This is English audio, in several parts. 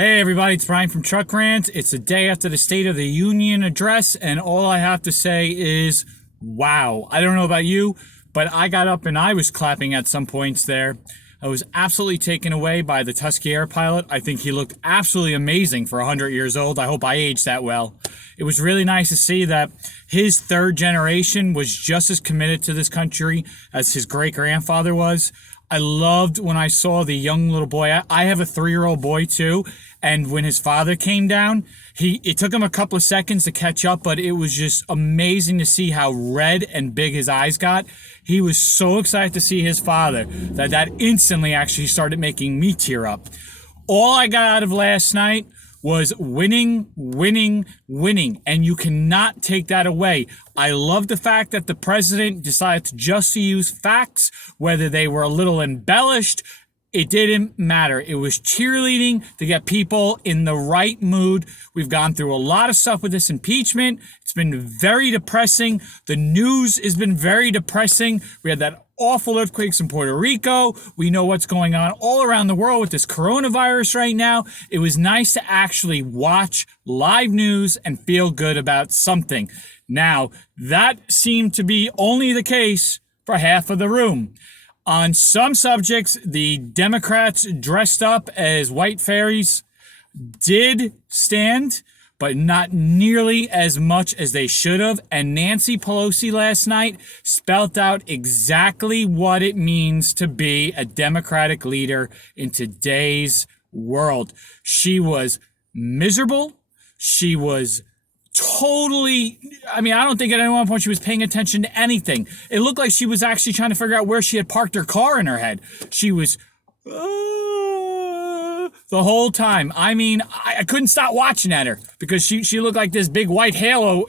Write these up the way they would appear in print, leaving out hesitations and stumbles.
Hey everybody, it's Brian from Truck Rants. It's the day after the State of the Union address, and all I have to say is, wow. I don't know about you, but I got up and I was clapping at some points there. I was absolutely taken away by the Tusky Air pilot. I think he looked absolutely amazing for 100 years old. I hope I aged that well. It was really nice to see that his third generation was just as committed to this country as his great-grandfather was. I loved when I saw the young little boy. I have a 3-year-old boy too, and when his father came down, it took him a couple of seconds to catch up, but it was just amazing to see how red and big his eyes got. He was so excited to see his father that instantly actually started making me tear up. All I got out of last night was winning, winning, winning, and you cannot take that away. I love the fact that the president decided just to use facts, whether they were a little embellished. It didn't matter. It was cheerleading to get people in the right mood. We've gone through a lot of stuff with this impeachment. It's been very depressing. The news has been very depressing. We had that awful earthquakes in Puerto Rico. We know what's going on all around the world with this coronavirus right now. It was nice to actually watch live news and feel good about something. Now, that seemed to be only the case for half of the room. On some subjects, the Democrats dressed up as white fairies did stand, but not nearly as much as they should have. And Nancy Pelosi last night spelt out exactly what it means to be a Democratic leader in today's world. She was miserable. She was totally, I don't think at any one point she was paying attention to anything. It looked like she was actually trying to figure out where she had parked her car in her head. She was the whole time. I couldn't stop watching at her because she looked like this big white halo,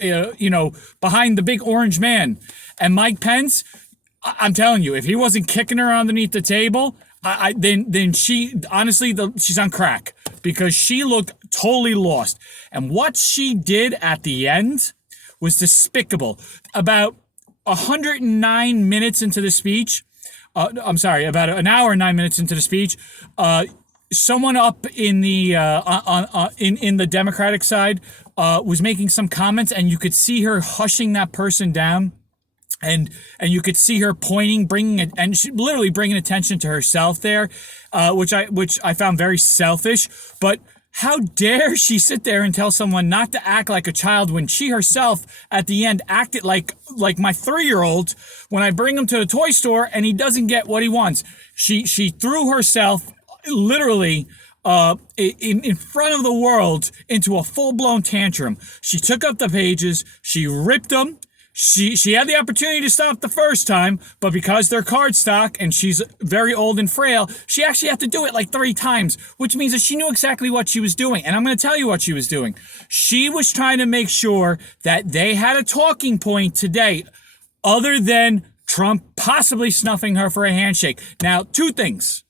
behind the big orange man. And Mike Pence, I'm telling you, if he wasn't kicking her underneath the table, then she, honestly, she's on crack because she looked totally lost. And what she did at the end was despicable. About 109 minutes into the speech, about an hour and 9 minutes into the speech, someone up in the in the Democratic side was making some comments, and you could see her hushing that person down. And you could see her pointing, literally bringing attention to herself there, which I found very selfish. But how dare she sit there and tell someone not to act like a child when she herself at the end acted like my 3-year-old when I bring him to the toy store and he doesn't get what he wants. She threw herself literally in front of the world into a full-blown tantrum. She took up the pages, she ripped them. She had the opportunity to stop the first time, but because they're cardstock and she's very old and frail, she actually had to do it like 3 times, which means that she knew exactly what she was doing. And I'm going to tell you what she was doing. She was trying to make sure that they had a talking point today other than Trump possibly snuffing her for a handshake. Now, 2 things.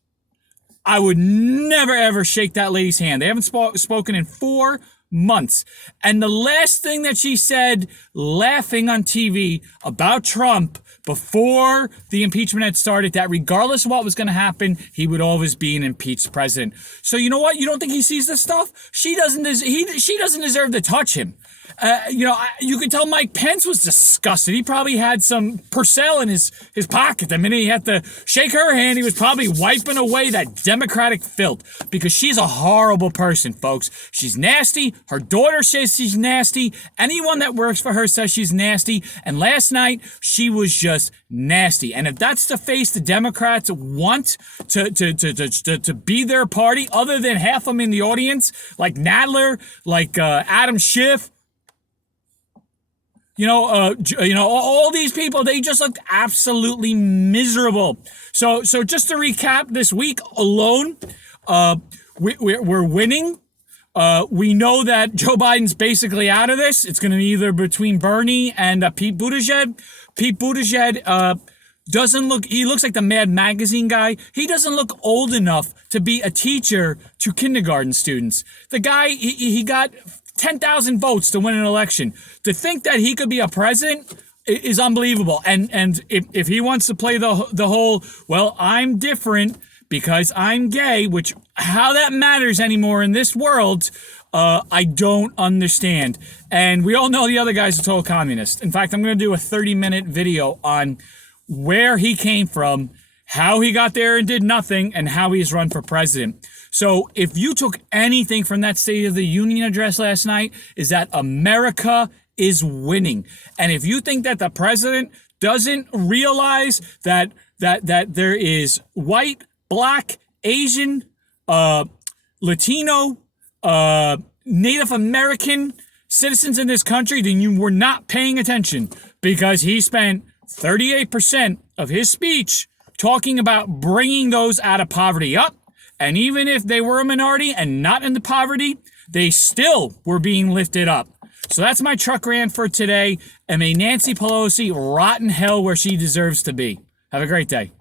I would never, ever shake that lady's hand. They haven't spoken in 4 months. And the last thing that she said, laughing on TV about Trump before the impeachment had started, that regardless of what was going to happen, he would always be an impeached president. So you know what? You don't think he sees this stuff? She doesn't deserve to touch him. You could tell Mike Pence was disgusted. He probably had some Purcell in his pocket. The minute he had to shake her hand, he was probably wiping away that Democratic filth because she's a horrible person, folks. She's nasty. Her daughter says she's nasty. Anyone that works for her says she's nasty. And last night, she was just nasty. And if that's the face the Democrats want to be their party, other than half of them in the audience, like Nadler, like Adam Schiff, all these people, they just looked absolutely miserable. So just to recap, this week alone, we're winning. We know that Joe Biden's basically out of this. It's going to be either between Bernie and Pete Buttigieg. Pete Buttigieg he looks like the Mad Magazine guy. He doesn't look old enough to be a teacher to kindergarten students. The guy, he got 10,000 votes to win an election. To think that he could be a president is unbelievable. And if he wants to play the whole, well, I'm different because I'm gay, which how that matters anymore in this world, I don't understand. And we all know the other guy's a total communist. In fact, I'm going to do a 30-minute video on where he came from, how he got there and did nothing, and how he's run for president. So if you took anything from that State of the Union address last night, is that America is winning. And if you think that the president doesn't realize that there is white, black, Asian, Latino, Native American citizens in this country, then you were not paying attention, because he spent 38% of his speech talking about bringing those out of poverty up. And even if they were a minority and not in the poverty, they still were being lifted up. So that's my truck rant for today. And may Nancy Pelosi rot in hell where she deserves to be. Have a great day.